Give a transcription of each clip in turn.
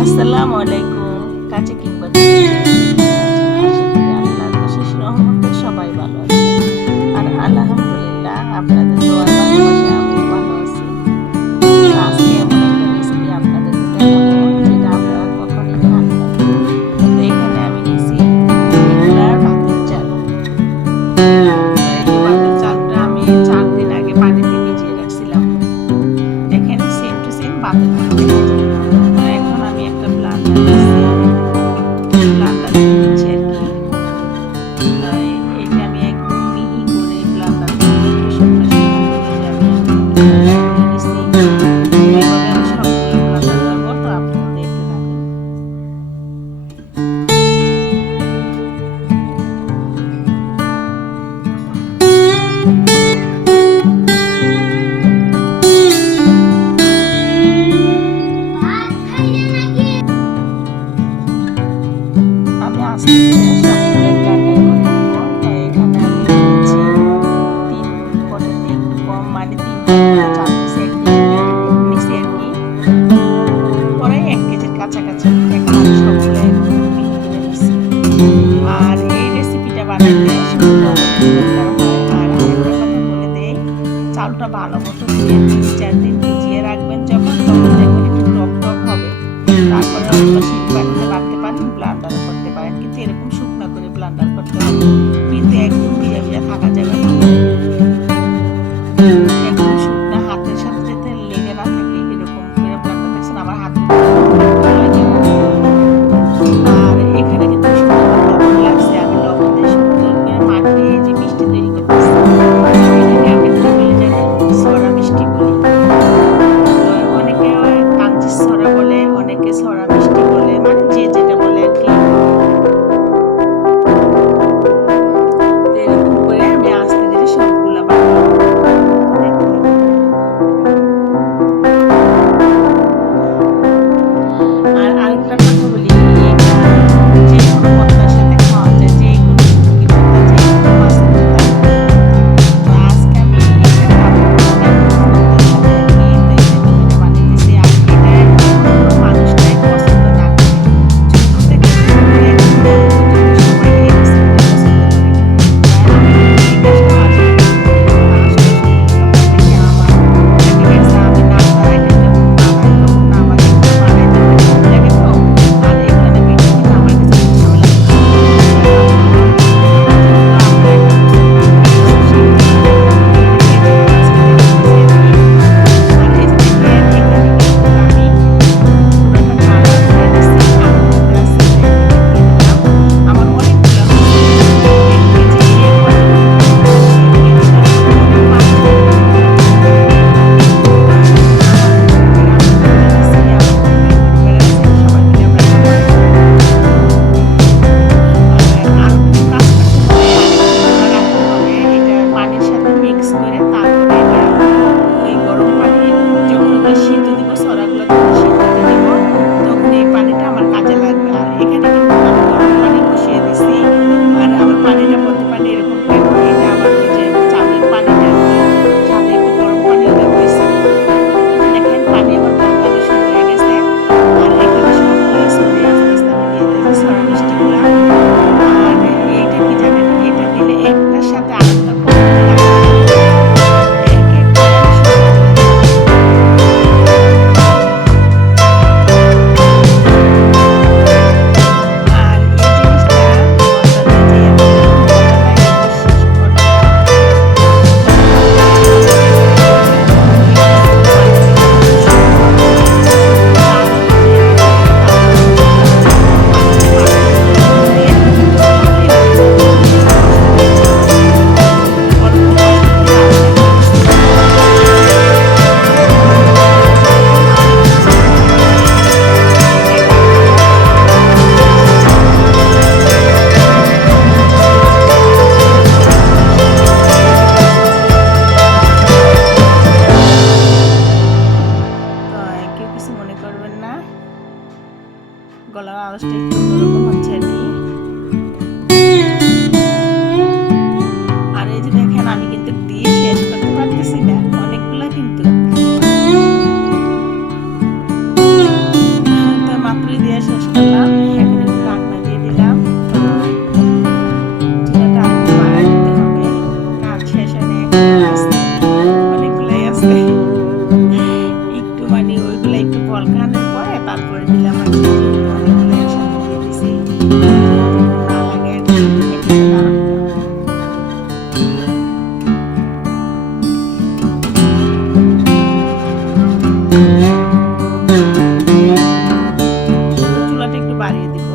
আসসালামু আলাইকুম। কাছে কিংবা দূরে যেখানে আছেন, আশা করি আল্লাহর অশেষ রহমতে সবাই ভালো আছেন। আর আলহামদুলিল্লাহ আপনাদের দোয়ার ভালোবাসায় আমিও ভালো আছি। তো আজকে এমন একটা রেসিপি আপনাদেরকে দেখাবো যেটা আপনারা কখনোই খান নাই। তো এখানে আমি নিয়েছি রেগুলার ভাতের চাল। তো এই যে ভাতের চালটা আমি 4 দিন আগে পানিতে ভিজিয়ে রাখছিলাম। দেখেন সেম টু সেম ভাতের মতো দেখা যায়। তো এখন আমি একটা ব্লান্ডার নিচ্ছি, ব্লান্ডারে দিচ্ছি আর কি। এটা আমি একদম মিহি করে ব্লান্ডার করে শুকনো শুকনো করে যে আমি ব্লান্ডার করে নিচ্ছি। এভাবে আমি সবগুলো ব্লান্ডার করবো, তো আপনারা দেখতে থাকুন। আমি আস্তে ধীরে সবগুলো ব্লেন্ডার করে নিব। তো এখানে আমি নিয়েছি 3 পটের একটু কম, মানে 3 পট মতো চাল নিছি আর কি। পরে 1 কেজির কাছাকাছি। এখন আমি সবগুলো একদম মিহি করে নিছি। আর এই রেসিপিটা বানাইতে শুধু লবণের দরকার হয়। আর আরেকটা কথা বলে দেই, চালটা ভালো মতো ধুয়ে 3-4 দিন ভিজিয়ে রাখবেন, যখন তখন দেখবেন একটু টক টক হবে। তারপরে অথবা শিলপাটাতে বাটতে পারেন, ব্লান্ডারও করতে পারেন, কিন্তু এরকম শুকনো করে ব্লান্ডার করতে হবে, কিন্তু একদম ভিজা ভিজা থাকা যাবে না। একদম শুকনো, হাতের সাথে যাতে লেগে না থাকে এরকম করে ব্লান্ডার। দেখছেন আমার হাতের আর এখানে কিন্তু সুন্দর লবণ লাগছে। আমি লবণ দিয়ে সুন্দর করে মাখিয়ে এই যে মিষ্টি তৈরি করতেছি। এটাকে আমরা কি বলি জানেন? সরা মিষ্টি বলি। তো অনেকে কাঞ্চি সরা বলে, অনেকে সরা মিষ্টি বলে, মানে যে যেটা বলে আর কি। তো এরকম করে আমি আস্তে ধীরে সবগুলা বানাবো, দেখতে থাকুন। আর আরেকটা কথা বলি, এটা যে কোনো ভর্তার সাথে খাওয়া যায়, যে কোনো শুটকি ভর্তা, যে কোনো মাছের ভর্তা। তো আজকে আমি এটা খাবো বেগুন ভর্তার সাথে আর কি। তো এই জন্য আমি এটা বানাইতেছি। আর এটা কোনো মানুষটাই পছন্দ না করে, ছোট থেকে শুরু করে একদম বড় পর্যন্ত সবাই এই রেসিপিটা পছন্দ করে। আর আমি কিন্তু এই কাজটা মাঝে মাঝে করি, যখন আসলে সত্যি কথা বলতে কি আমার দেখা গেছে আমি নাস্তার আইটেম যখন বানাই, তখন আমার এগুলো বানাইতে অনেক সময় লাগে। তো আর এগুলো না ভিডিও কিন্তু আমার কাছে একটু ঝামেলা করতে হয়। যেহেতু আমরা একটা মুসলমান ঘরে বসে শিখতেছি, এই জন্য আজকে দেখাইতেছি আর কি। আর এই যে দেখেন এখানে কিন্তু আমি পুরোটা কালার করে নিচ্ছি। আলুর মধ্যে আছে এটা এখানে দিয়ে দিলাম। আমার অনেকগুলো হয়েছে, 1 কেজি দিয়ে কতগুলো হবে বসিয়ে দিয়ে দিলাম। অনেক মানুষ কিন্তু এগুলো খায় না। আর আমার পরিবারে আমি যেটা নিছি, আমার পুরো পরিবার আছে, সবাই মিলে আমরা খাবো আর কি। আর কিছু কাজ করতে হবে, আরেকটু ঢাকা রাখতে হবে। এটা পানির সাথে মিক্স করে তারপরে এটা ওই গরম পানি, যখন ওগুলো সিদ্ধ দিব, ছড়াগুলো যখন সিদ্ধতে দিব, তখন এই পানিটা আমার কাজে লাগবে। আর এখানে কিন্তু আমি গরম পানি বসিয়ে দিছি। আর আমার পানিটা বলতে পারেন এরকম কেন, এটা আবার ওই যে চাউলের পানিটা আর কি, সাথে একটু গরম পানিও দেওয়া হয়েছে। এই যে দেখেন পানি আমার বলকানো শুরু হয়ে গেছে। আর এখানে সবগুলো ছড়িয়ে আস্তে আস্তে আমি দিয়ে দিয়েছি ছড়া মিষ্টিগুলা। আর এইটা কি জানেন, এটা দিলে একটার সাথে আরেকটা কখনো লাগবে না। এক এক করে আমি সবগুলা দিয়ে দিব। আর এই জিনিসটা বলতে যে আমার একদম মজা লাগে, বিশ্বাস করেন। যখন এভাবে এই রেসিপি বানাবেন এত সুন্দর হয়, চাল ভিজিয়ে রাখবেন, তারপরে মাঝে মাঝে মানে যখন এভাবে যখন সবসময় চাল ভিজিয়ে রাখবেন, অল্প কষ্টে চালটা মিক্স করে যখন খাবেন, তখন বুঝবেন যে অনেক মজা হয়। এটা আমার সবার কাছে শেষ চাল সেজন্য এই রেসিপিটা আপনাদের সাথে শেয়ার করলাম। তো কেউ কিছু মনে করবেন না, গলার আওয়াজটা একটু অন্যরকম হচ্ছে আর কি। আর এই যে দেখেন আমি কিন্তু দিয়ে শেষ করতে পারতেছি না, অনেকগুলা কিন্তু। তো মাত্র তারপরে দিলাম আর কি, অনেকগুলো একসাথে দিয়ে দিছি যেহেতু না লাগে আর কি, একসাথে আরো চুলাটা একটু বাড়িয়ে দিব।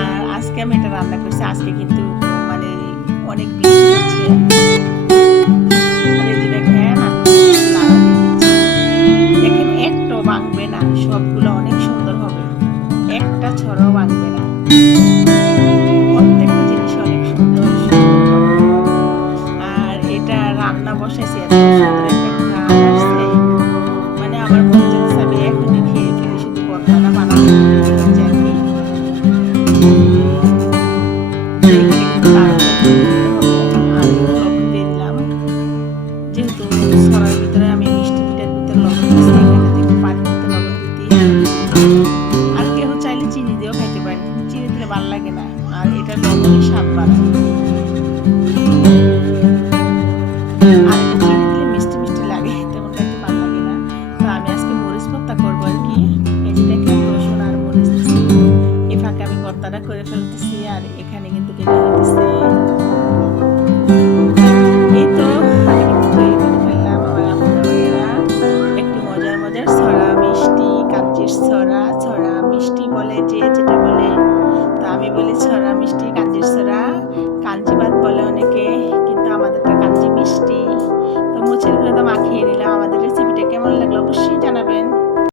আর আজকে আমি এটা রান্না করছি, আজকে কিন্তু মানে অনেক বৃষ্টি হচ্ছে। এই যে দেখেন আমি লাড়া দিয়ে দিচ্ছি, দেখেন একটাও ভাঙবে না, সবগুলো অনেক সুন্দর হবে, একটা ছড়াও ভাঙবে না, প্রত্যেকটা জিনিস অনেক সুন্দর সুন্দর হবে। আর এটা রান্না বসাইছি, এত সুন্দর একটা ঘ্রাণ আসছে, মানে আমার মনে হচ্ছে আমি এখনই খেয়ে ফেলি, শুধু ভর্তাটা বানাতে দেরি হচ্ছে আর কি। এখানে কিন্তু তারটা দিয়ে দিতে হবে, আর একটু লবণ দিয়ে দিলাম, যেহেতু ছড়ার ভিতরে আমি মিষ্টি পিঠার ভিতরে লবণ দিচ্ছি, এখানে তো একটু পানির ভিতরে লবণ দিতেই হবে। আর কেউ চাইলে চিনি দিয়েও খাইতে পারেন, কিন্তু চিনি দিলে ভালো লাগে না, আর এটা লবণই স্বাদ বাড়ায়। আর এটা চিনি দিলে মিষ্টি মিষ্টি লাগে, তেমন খাইতে ভালো লাগে না। তো আমি আজকে মরিচ ভর্তা করবো আর কি। এই যে দেখেন রসুন আর মরিচ দিচ্ছি, এই ফাঁকে আমি ভর্তাটা করে ফেলতেছি, আর এখানে কিন্তু কেটে হইতেছে। এই তো আমি কিন্তু তৈরি করে ফেললাম আমার আপুরা ভাইয়েরা একটু মজার মজার ছড়া মিষ্টি, কাঞ্জির ছড়া, ছড়া মিষ্টি বলে যে যেটা বলে, তো আমি বলি ছড়া মিষ্টি, কাঞ্জির ছড়া, কাঞ্জি ভাত বলে অনেকে, কিন্তু আমাদেরটা কাঞ্জি মিষ্টি। তো মুচির গুলো তো মাখিয়ে নিলাম। আমাদের রেসিপিটা কেমন লাগলো অবশ্যই জানাবেন।